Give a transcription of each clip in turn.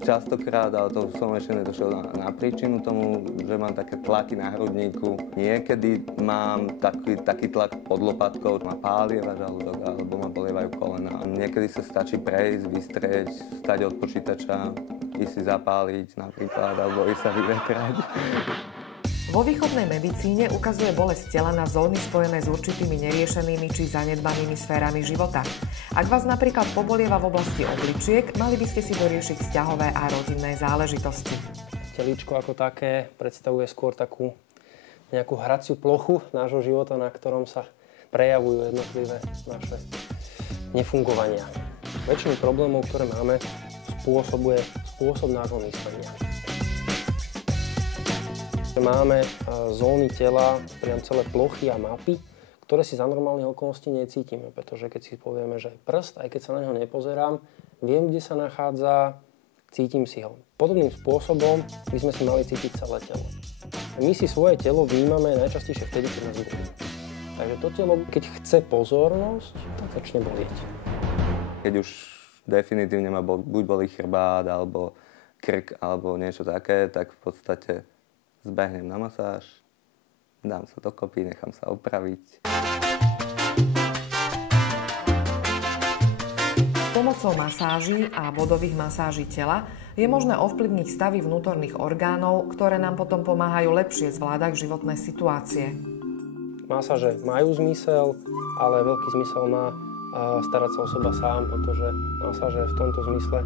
častokrát, ale to som ešte nedošiel na príčinu tomu, že mám také tlaky na hrudníku. Niekedy mám taký tlak pod lopatkou, ma pálieva žalúdok alebo ma bolievajú kolena. Niekedy sa stačí prejsť, vystrieť, stať od počítača, ísť si zapáliť napríklad, alebo ísť sa vyvetrať. Vo východnej medicíne ukazuje bolesť tela na zóny spojené s určitými neriešenými či zanedbanými sférami života. Ak vás napríklad pobolieva v oblasti obličiek, mali by ste si doriešiť vzťahové a rodinné záležitosti. Telíčko ako také predstavuje skôr takú nejakú hraciu plochu nášho života, na ktorom sa prejavujú jednotlivé naše nefungovania. Väčšinu problémov, ktoré máme, spôsobuje spôsob nášho myslenia. Máme zóny tela, priam celé plochy a mapy, ktoré si za normálnych okolností necítime, pretože keď si povieme, že prst, aj keď sa na neho nepozerám, viem, kde sa nachádza, cítim si ho. Podobným spôsobom by sme si mali cítiť celé telo. My si svoje telo vnímame najčastejšie vtedy, keď nás bolí. Takže to telo, keď chce pozornosť, tak začne bolieť. Keď už definitívne ma buď bolí chrbát, alebo krk, alebo niečo také, tak v podstate zbehnem na masáž, dám sa dokopy, nechám sa opraviť. Pomocou masáží a bodových masáží tela je možné ovplyvniť stavy vnútorných orgánov, ktoré nám potom pomáhajú lepšie zvládať životné situácie. Masáže majú zmysel, ale veľký zmysel má starať sa o seba sám, pretože masáže v tomto zmysle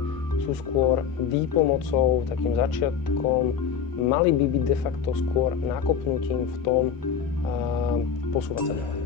sú skôr výpomocou, takým začiatkom, mali by byť de facto skôr nakopnutím v tom posúvať sa ďalej.